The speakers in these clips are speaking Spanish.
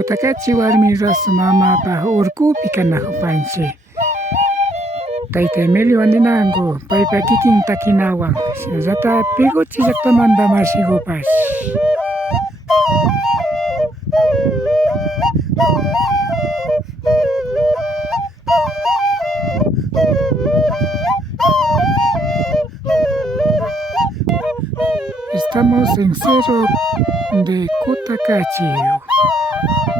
Kutakachi warmi rasu mamapa urkupi kanajupanchik. Tayta Emilio waninanku paypa kikin takinawan shinallata Piguchi llaqtamanta mashikupash. Estamos en Cerro de Cotacachi,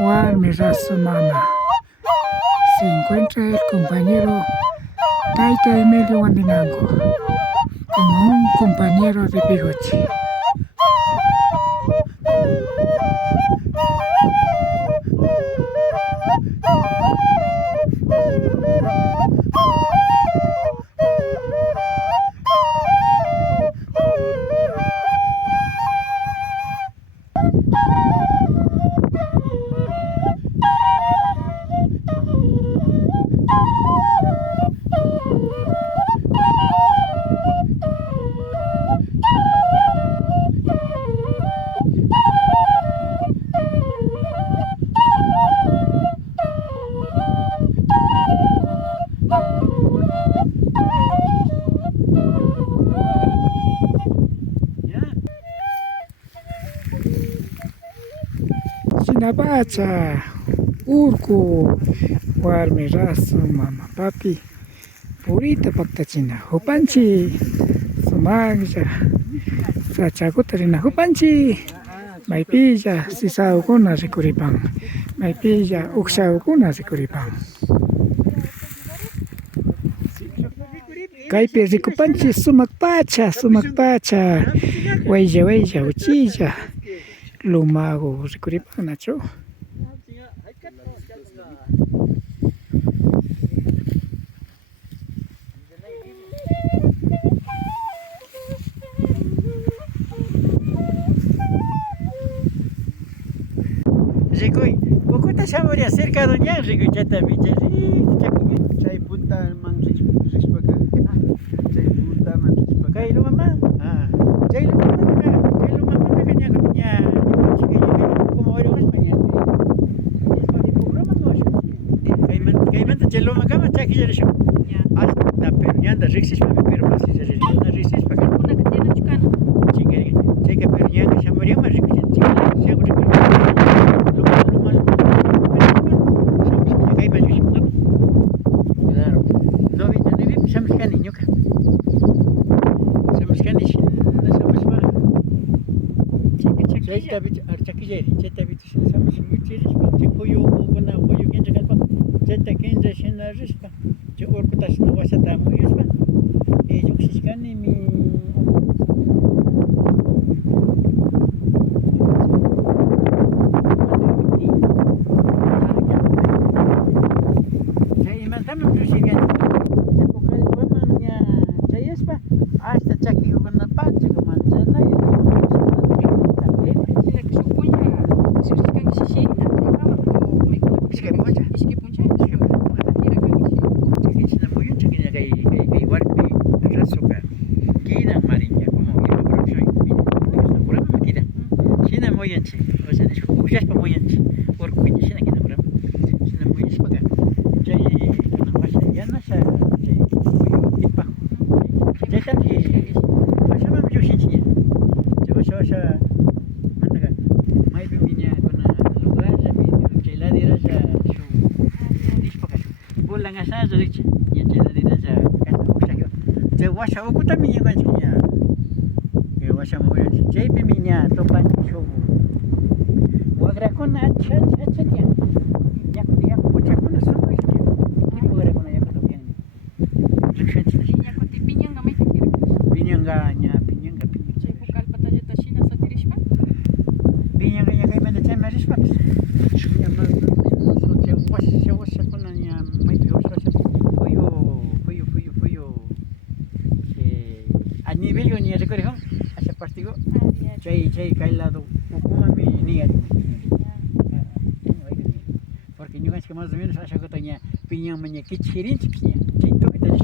warmi rasu mama. Se encuentra el compañero Tayta Emilio Waninanku, como un compañero de Piguchi. Chinapacha, urku, warmi rasu mama papi, purita paktachina hupanchi, sumaqlla, sachakuta rina hupanchi, maypilla sisawkuna rikuripan, maypilla uqshawkuna rikuripan. Kaypi rikupanchik sumak pacha, waylla uchilla, lumagu rikuripan nachu. Rikuy, ukuta shamuria cerca doña rikuy chata bicha Chay punta man rispaka. Chay punta man rispaka. kay lumama. Chay lumama na kanya kanya como ori mas mañana. Ni programa mo. Kay man chay lumama kama chaki jere shu. Hasta perñanda rixis pa pero más jere na rixis pa. Una que tiene chicana. Chingere, chay que perñanda shamuria ma rikuy chingere. Hasta chaki con la pancha como manzana y washa ukuta minya kanchinya washa moya jaypi minya topanchi show wagrakuna acha dia yak puchakuna sumo iki wagrakuna yak tokian Yak ti piñanga mai tikira. pinyanga Chay bukal patallata shina satirishpa. pinyanga nya kay menda chay marishpa nya ma so che washa kuna nya mai washa a nivel ni recorre hacia partido chay kay lado ukuma mi ni porque yo que más o menos acha que tenía piña maña que chirin piña chay to que tenés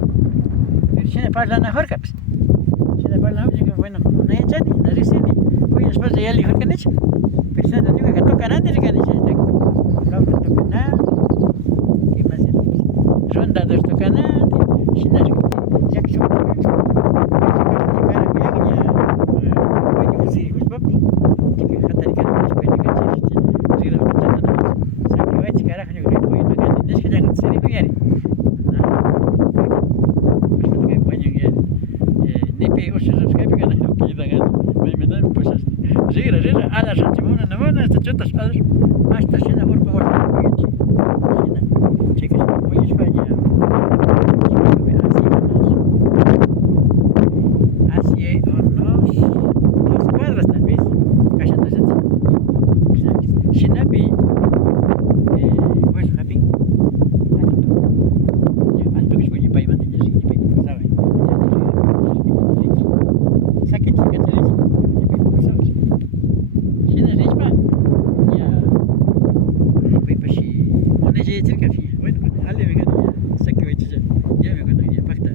pero si ne parla na horcaps si ne parla que bueno como no echani na resini hoy después de ya le horcanecha pero si ne digo que toca nada de que canal, ¿qué más era? Rondador do canal, shinas ya que son hasta China por favor. Chicas, voy a España. Hacia unos 2 cuadras tal vez. Cachando Shinapi, pues happy. Alto que voy a país, ya sí, ¿sabes? Saque chica, ¿sabes? Shina Rispa, ya. Pues si, ¿dónde llegué cerca? Bueno, ale me gano ya. Saque voy a echar. Ya me gano ya, pacta.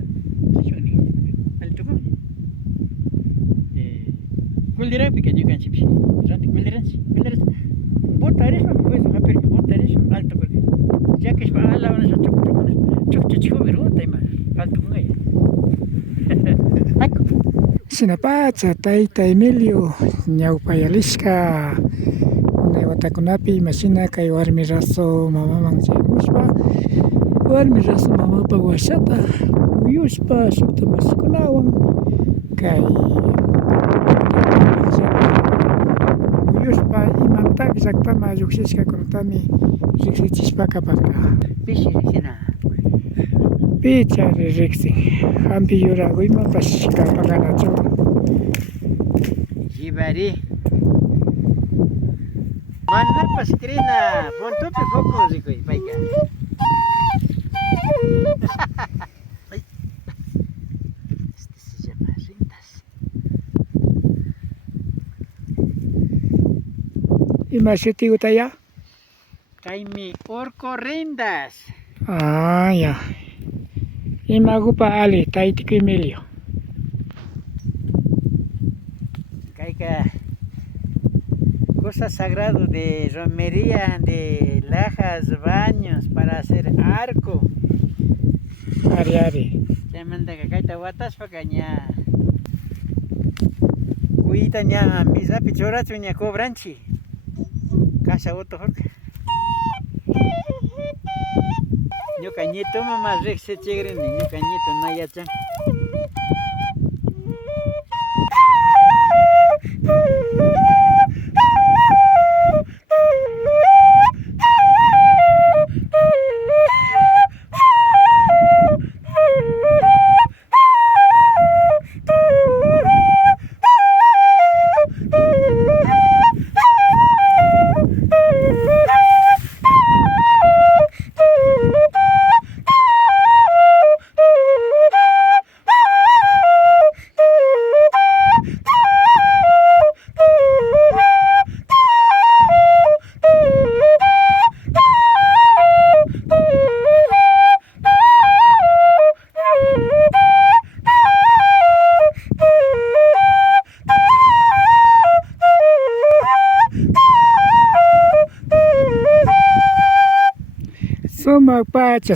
Alto como. ¿Cuál dirá pequeño canchip? ¿Cuál dirá? Bota eres, pues, a ver, bota eres alto porque ya que es para la hora chuc pero tema alto muy. Sinapacha tayta Emilio ñawpayalishka unay watakunapi mashina kay warmi raso mamaman chayamushpa warmi raso mamapa washata uyushpa shukta masikunawan kay uyushpa imantaq llaqtama lluqsishkakunatami riqsichishpa kaparka. Pishi Shina. Picha riqsin hampi yurago imapas kapaqanachu. Jibari. Mana paskrina, pontope foco rico y paica. Este se llama rindas. Ima shuti utaya? Kaimi orco rindas. Ah, ya. Imagupa ali taytiku Emilio. Caiga cosas sagradas de romería, de lajas, baños para hacer arco. Ari. Se manda que caita guatas para caña. Cuita ña misa pichoracho ña cobranchi. Casa otro jorge. Yo cañito mamá rex se chegre ni yo cañito nayacha.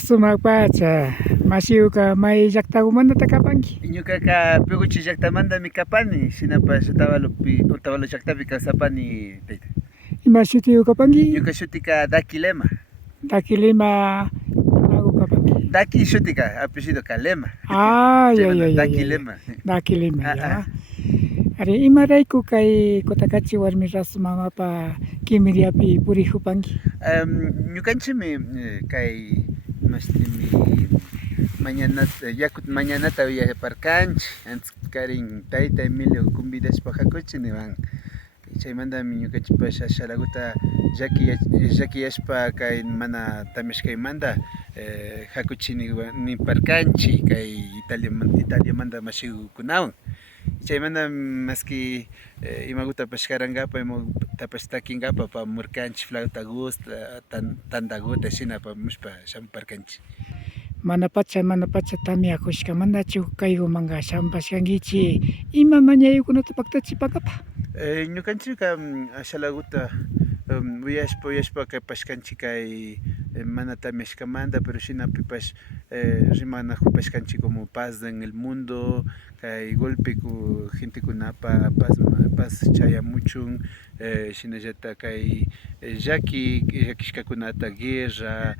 Sumak pacha. Masiuka may llaqtakumanta kapanki. Ñuqaqa Peguchi llaqtamanta mikapani, shinapas Otavalo llaqtapi kasapani tayta. Ima shuti kapanki? Ñuqa shutiqa Daki Lema. Daki Lema imagu kapanki. Daki shutiqa apellido Lema. Ah, ya. Daki Lema. Daki Lema ya. Ari imarayku kay Kotakachi warmi raso mamapa kimiriapi purihupanki. Ñuqanchikmi kay mastimi mañanata viajaparkanchik antes karin tayta Emilio convidashpa hakuchiniwan chaymantami ñuqanchikpas Shalaguta llakiyashpa kay mana tamyashkaymanta hakuchiniparkanchik kay Italiamanta mashikukunawan chaymanta maski imagutapas karangapak imagutapas takingapak pamurkanchik flauta gusta tandaguta shina pamushpa shamuparkanchik. Mana pacha tamyakushkamantachu kaygumanga shampashkankichik ima mañayukunata paktachipakapa. Ñuqanchikqa Shalaguta uyashpa kay pashkanchik kay mana tamyashkamanta pero shinapipash rimana pashkanchik como paz en el mundo kay golpe ku gentekunapa paz chayamuchun shinallata kay llakishkakunata guerra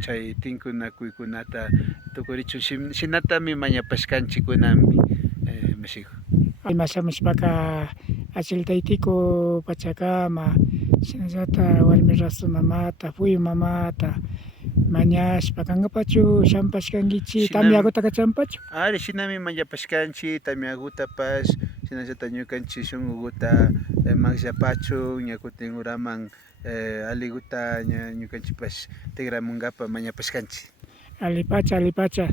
chay tinkunakuykunata tukurichun shinatami mañapashkanchik kunanpi mashiku. Imashamishpaka achiltaytiku pachakama shinallata warmi rasu mamata puyu mamata mañashpa kankapachu shampashkankichik tamyakuta champachu. Ari shinami mañapashkanchik tamyakutapash shinallata ñukanchik shunkukuta manllapachun ña kutin uraman aliguta ñukanchikpash tigramunkapa mañapashkanchik. Alipacha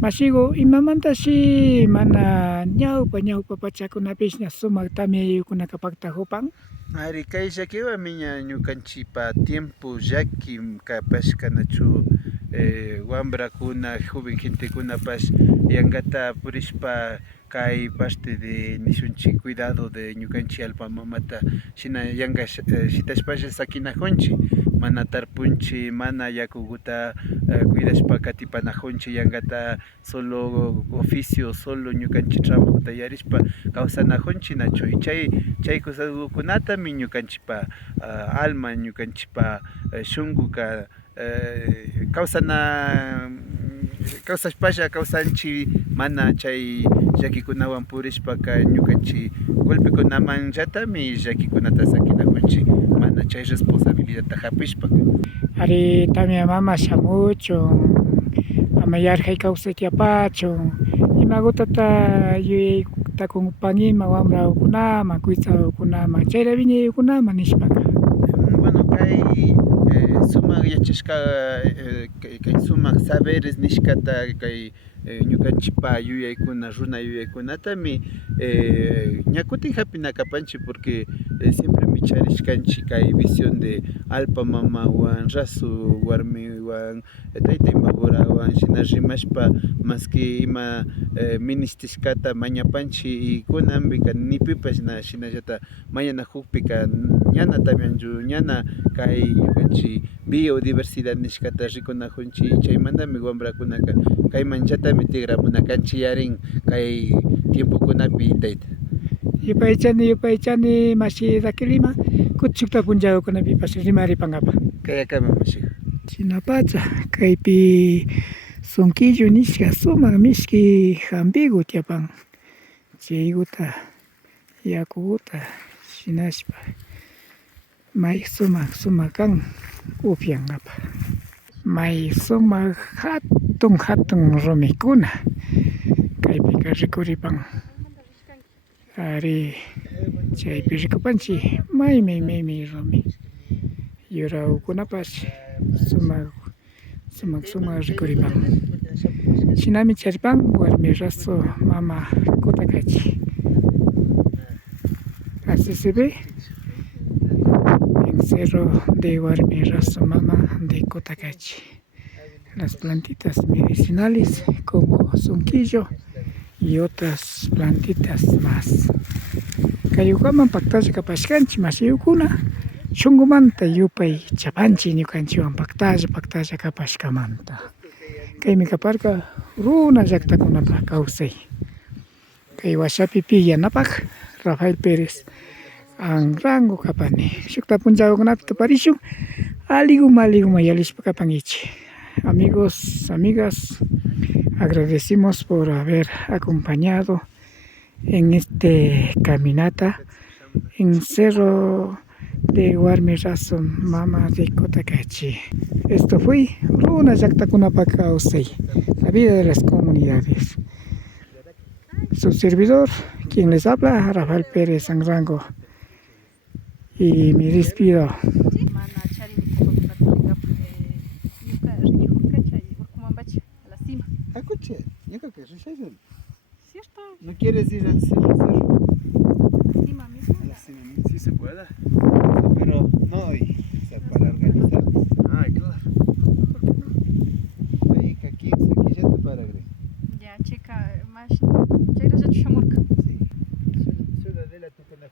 masiku imamantashi mana ñawpa pachakunapish ña sumak tamyayukunaka paktahupan. Ari kay llakiwanmi ña ñukanchikpa tiempo llaki kapashkanachu wambrakuna joven gentekunapash yankata purishpa kay parte de nishunchik cuidado de ñukanchik allpa mamata shina yanka shitashpash sakinakunchik mana tarpunchik mana yakukuta cuidashpa katipanajunchik yankata solo oficio solo ñukanchik trabajota yarishpa kawsanajunchik nachu y chay kusakunatami ñukanchikpa alma ñukanchikpa shunkuka kawsashpalla kawsanchik mana chay llakikunawan purishpaka ñukanchik golpekunaman llatami llakikunata sakinakunchik mana chay responsabilidadta hapishpaka. Ari tamya mama shamuchun ama yarkay kawsaytiyapachun imakutata yuyaytakunpan ima wambrakunaman kuysawkunaman chayra wiñaykunaman nishpaka. Bueno kay sumak yachashka kay sumak saberes nishkata kay ñukanchikpa yuyaykuna runa yuyaykunatami ña kutin hapinakapanchik porque siempre charishkanchik kay visión de allpa mamawan rasu warmiwan taytay mamurawan shina rimashpa maski ima ministishkata mañapanchik y kunanpika nipipash na shinallata mañanakukpika ñana tamyanchu ñana kay ñukanchik biodiversidad nishkata rikunajunchik chaymantami wambrakunaka kayman llatami tigramunakanchik yarin kay tiempokunapi tayta. Yupaychani masi Raquelima kuchukta punllakunapipash rimaripankapa. Kayakama mashiku. Chinapacha kaypi Sunquillo nishka sumak mishki hampiku tiyapan chaykuta yakukuta shinashpa may sumak kan upyankapa may sumak hatun rumikuna kaypika rikuripan ari chaypi rikupanchik maymi rumi yurawkunapash sumak rikuripan shinami charipan warmi rasu mama Kutakachi así se ve en cerro de warmi rasu mama de Kutakachi las plantitas medicinales como sunquillo y otras plantitas más. Kayukaman paktacha kapashkanchik masiyukuna shunkumanta yupay chapanchik ñukanchikwan paktacha kapashkamanta. Kaymi kaparka runa llaktakunapa kawsay. Kay washapi pillanapaq Rafael Pérez rango kapani. Shukta punllakunapi tuparishun aliguma yalishpa kapankichik. Amigos, amigas, agradecimos por haber acompañado en este caminata en Cerro de Warmi Rasu Mama de Kutakachi. Esto fue Runa Llaktakunapa Kawsay, la vida de las comunidades. Su servidor, quien les habla, Rafael Pérez Rango. Y me despido. Escuche, yo creo que es Sí está. ¿No quieres ir al cerro? La cima mismo. A la cima, sí se puede. Pero no hoy, o sea, para organizar. Ay, claro. Ahí, aquí ya te para, Ya, chica, más. Chay raza chushamurka. Sí. Ciudadela tu con la